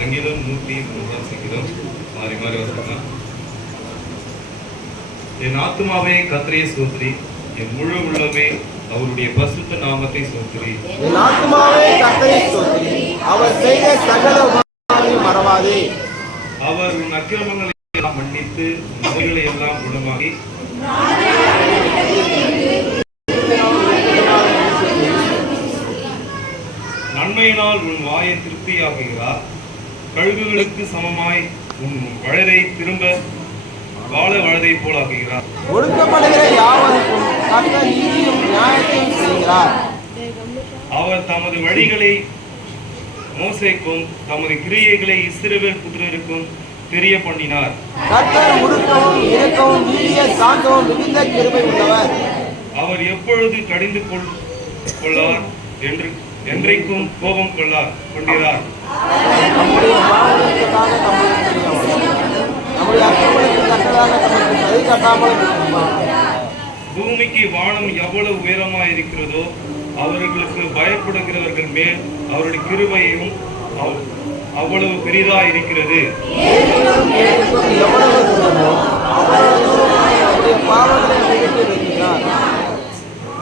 சங்கீதம் 103 சங்கீதம் மாறி மாறி வசனம். என் ஆத்துமாவே கர்த்தரை ஸ்தோத்திரி, என் முழு உள்ளமே அவருடைய பரிசுத்த நாமத்தை ஸ்தோத்திரி. என் ஆத்துமாவே கர்த்தரை ஸ்தோத்திரி, அவர் செய்த சகல உபகாரங்களையும் மறவாதே. அவர் உன் அக்கிரமங்களை எல்லாம் மன்னித்து நோய்களை எல்லாம் குணமாக்கி நன்மையினால் உன் வாயை திருப்தியாக்குகிறார். கழுகுகளுக்கு சமமாய் உன் வயதை திரும்ப வாழ வயதை போலாக்குகிறார். ஒடுக்கப்படுகிற யாவருக்கும் கர்த்தர் நீதியும் நியாயத்தையும் செய்கிறார். அவர் தமது வழிகளை மோசேக்கும் தமது கிரியைகளை இஸ்ரவேல் புத்திரருக்கும் தெரிய பண்ணினார். கர்த்தர் ஒடுக்கவும் இரக்கவும் நீடிய சாந்தமும் மிகுந்த கிருபை உள்ளவர். அவர் எப்பொழுது கடிந்து கொள்ளார் என்றைக்கும் கோபம் கொண்டிறார். நம்முடைய பாவங்களுக்காக நம்முடைய அக்கிரமங்களுக்கு தக்கதாக நமக்கு சரி கட்டாமல் பூமிக்கு வானம் எவ்வளவு உயரமாய் இருக்கிறதோ அவர்களுக்கு பயப்படுகிறவர்கள் மேல் அவருடைய கிருபையும் அவ்வளவு பெரிதா இருக்கிறது.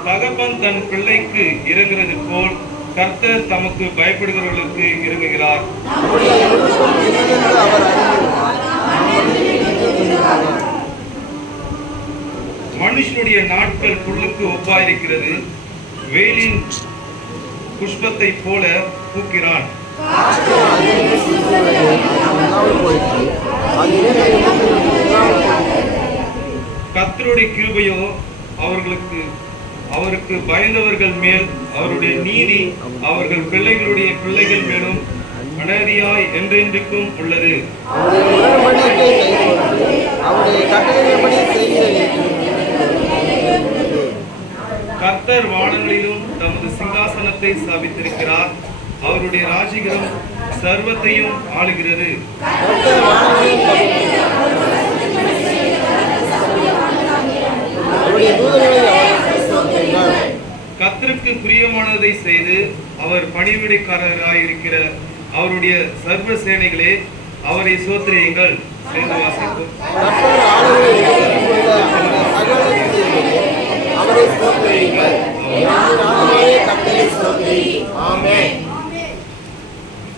தகப்பன் தன் பிள்ளைக்கு இறங்குறது போல் கர்த்தர் தமக்கு பயப்படுகிறவர்களுக்கு இறங்குகிறார். மனுஷனுடைய நாட்கள் புல்லுக்கு ஒப்பாயிருக்கிறது, வெயிலின் புஷ்பத்தை போல பூக்கிறான். கர்த்தருடைய கிருபையோ அவருக்கு பயந்தவர்கள் மேல், அவருடைய நீதி அவர்கள் பிள்ளைகளுடைய பிள்ளைகள் மேலும் அநதியாய் என்றென்றைக்கும் உள்ளது. கர்த்தர் வானங்களிலும் தமது சிங்காசனத்தை ஸ்தாபித்திருக்கிறார். அவருடைய ராஜ்யம் சர்வத்தையும் ஆளுகிறது. கர்த்தருக்கு பிரியமானதை செய்து அவர் பணிவிடைக்காரராயிருக்கிற அவருடைய சர்வ சேனைகளே, அவரை ஸ்தோத்திரியுங்கள். சேர்ந்து வாசிப்போம். அவரை ஸ்தோத்திரியுங்கள். ஆமென்.